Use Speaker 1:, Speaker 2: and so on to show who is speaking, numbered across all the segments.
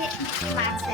Speaker 1: ते मार्क्स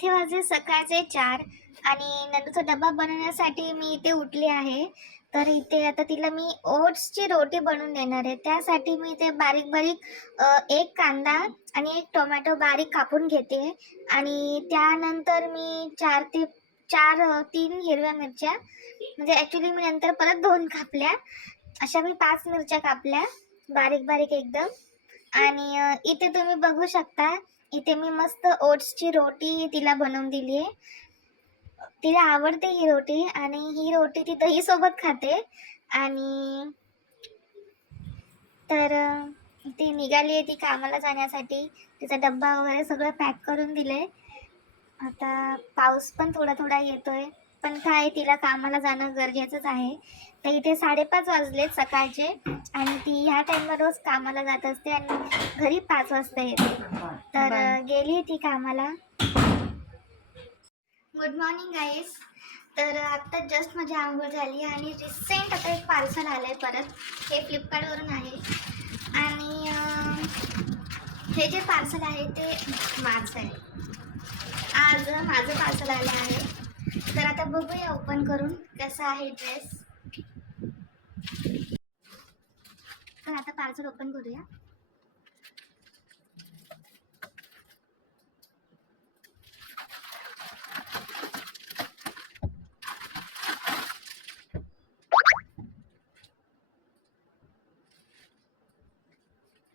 Speaker 1: इथे वाजले सकाळचे चार आणि नंदूचा डबा बनवण्यासाठी मी इथे उठले आहे. तर इथे आता तिला मी ओट्सची रोटी बनवून देणार आहे. त्यासाठी मी इथे बारीक बारीक एक कांदा आणि एक टोमॅटो बारीक कापून घेते आणि त्यानंतर मी चार ते चार तीन हिरव्या मिरच्या म्हणजे ॲक्च्युली मी नंतर परत दोन कापल्या. अशा मी पाच मिरच्या कापल्या बारीक बारीक एकदम. आणि इथे तुम्ही बघू शकता इथे मी मस्त ओट्सची रोटी तिला बनवून दिली आहे. तिला आवडते ही रोटी आणि ही रोटी ती दही सोबत खाते. आणि तर ती निघाली आहे ती कामाला जाण्यासाठी. तिचा डब्बा वगैरे सगळं पॅक करून दिलंय. आता पाऊस पण थोडा थोडा येतोय. पण काय तिला कामाला जाणं गरजेचंच आहे. तर इथे साडेपाच वाजलेत सकाळचे आणि ती ह्या टाईमला रोज कामाला जात असते आणि घरी पाच वाजता येते. तर गेली ती कामाला. गुड मॉर्निंग गाईज तर आत्ता जस्ट माझी आंघोळ झाली आणि रिसेंट आता एक पार्सल आलं आहे परत. हे फ्लिपकार्टवरून आहे. आणि हे जे पार्सल आहे ते माझं आहे. आज माझं पार्सल आलं आहे. तर आता बघूया ओपन करून कसं आहे ड्रेस तर आता पार्सल ओपन करूया.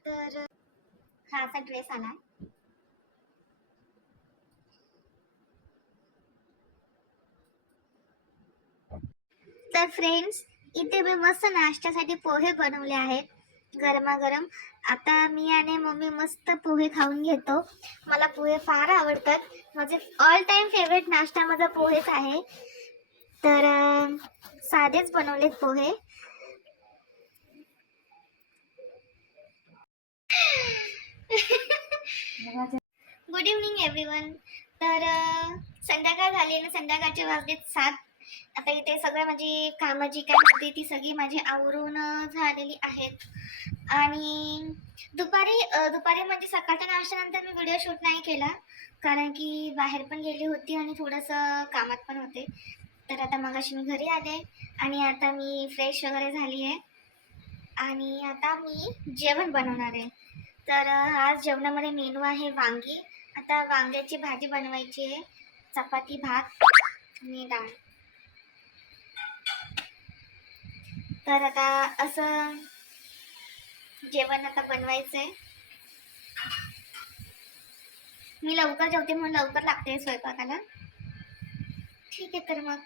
Speaker 1: तर हा असा ड्रेस आला तर फ्रेंड्स इथे मी मस्त नाश्त्यासाठी पोहे बनवले आहेत. गरमागरम. आता मी आणि मम्मी मस्त पोहे खाऊन घेतो. मला पोहे फार आवडतात. माझे ऑल टाइम फेवरेट नाश्ता माझा पोहेच आहे. तर साधेच बनवलेत पोहे. गुड इव्हनिंग एव्हरीवन तर संध्याकाळ झाली ना संध्याकाळचे वाजलेत सात. आता इथे सगळं माझी कामं जी काय होती ती सगळी माझी आवरून झालेली आहेत. आणि दुपारी दुपारी म्हणजे सकाळच्या नाश्त्यानंतर मी व्हिडिओ शूट नाही केला कारण की बाहेर पण गेली होती आणि थोडंसं कामात पण होते. तर आता मगाशी मी घरी आले आणि आता मी फ्रेश वगैरे झाली आहे. आणि आता मी जेवण बनवणार आहे. तर आज जेवणामध्ये मेनू आहे वांगी. आता वांग्याची भाजी बनवायची आहे. चपाती भात आणि डाळ. तर आता असं जेवण आता बनवायचं आहे मी लवकर जेवते म्हणून लवकर लागते स्वयंपाकाला. ठीक आहे तर मग.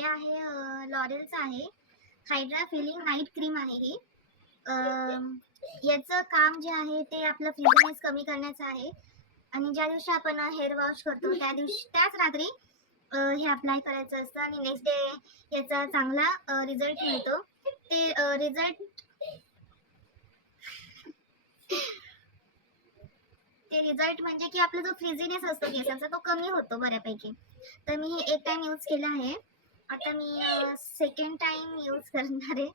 Speaker 1: हे आहे लॉरेलचं आहे. हायड्रा फिलिंग नाईट क्रीम आहे ही. याचं काम जे आहे ते आपलं फ्रिझनेस कमी करण्याचं आहे. आणि ज्या दिवशी आपण हेअर वॉश करतो त्या दिवशी त्याच रात्री हे अप्लाय करायचं असतं आणि नेक्स्ट डे याचा चांगला रिझल्ट मिळतो. ते रिझल्ट ते रिझल्ट म्हणजे की आपला जो फ्रिझीनेस असतो केसाचा तो कमी होतो बऱ्यापैकी. तर मी हे एक टाइम यूज केलं आहे. आता मी सेकंड टाइम यूज करणार आहे.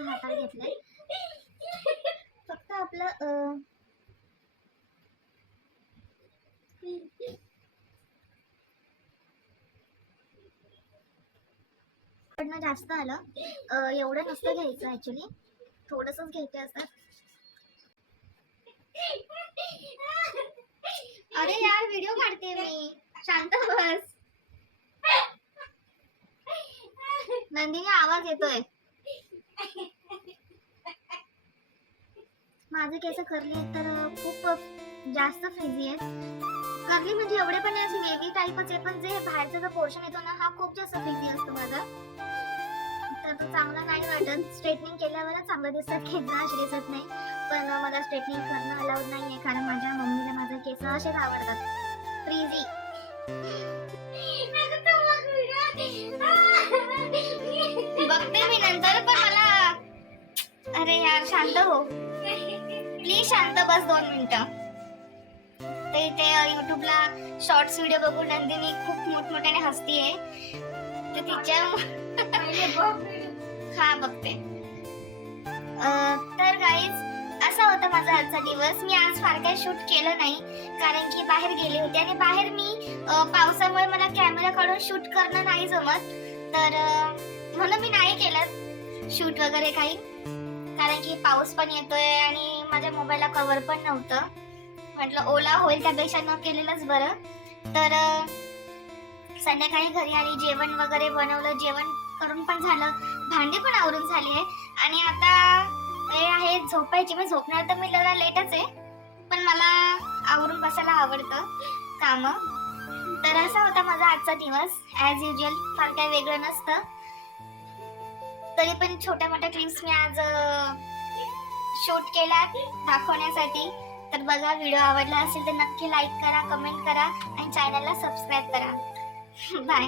Speaker 1: हातात घेतलंय. फक्त आपलं जास्त आलं. एवढं नसतं घ्यायचं ऍक्च्युली थोडंसंच घ्यायचं असतात अरे यार व्हिडिओ काढते मी. शांत बस. नंदिनी आवाज येतोय. माझे केस करली तर खूप जास्त फ्रिजी आहेत. करली म्हणजे एवढे पण असे वेगळी टाईपच आहे पण जे बाहेरचा जो पोर्शन येतो ना हा खूप जास्त फ्रिजी असतो माझा. तर तो चांगला नाही वाटत. स्ट्रेटनिंग केल्यावरच चांगलं दिसतात खेळणं असे दिसत नाही. पण मला स्ट्रेटनिंग करणं अलाउड नाही आहे कारण माझ्या असेच आवडतात. फ्रीझी बघते मी नंतर पण मला अरे यार शांत हो. प्लीज शांत बस दोन मिनिटं. ते इथे युट्यूबला शॉर्ट्स व्हिडिओ बघून नंदिनी खूप मोठमोठ्याने हसतीये. तर तिच्या हा बघते. तर गाईज असा होता माझा आजचा दिवस. मी आज फार काही शूट केलं नाही कारण की बाहेर गेले होते आणि बाहेर मी पावसामुळे मला कॅमेरा काढून शूट करणं नाही जमत. तर म्हणून मी नाही केलं शूट वगैरे काही. कारण की पाऊस पण येतोय आणि माझ्या मोबाईलला कव्हर पण नव्हतं. म्हटलं ओला होईल त्यापेक्षा न केलेलंच बरं. तर संध्याकाळी घरी आली जेवण वगैरे बनवलं. जेवण करून पण झालं. भांडी पण आवरून झाली आहे. आणि आता वेळ आहे झोपायची मी झोपणार तर मी जरा लेटच आहे. पण मला आवरून बसायला आवडतं काम. तर असा होता माझा आजचा दिवस. ॲज युजल फार काही वेगळं नसतं. तरी पण छोट्या मोठ्या क्लिप्स मी आज शूट केला दाखवण्यासाठी. तर बघा व्हिडिओ आवडला असेल तर नक्की लाईक करा कमेंट करा आणि चॅनलला सबस्क्राईब करा. बाय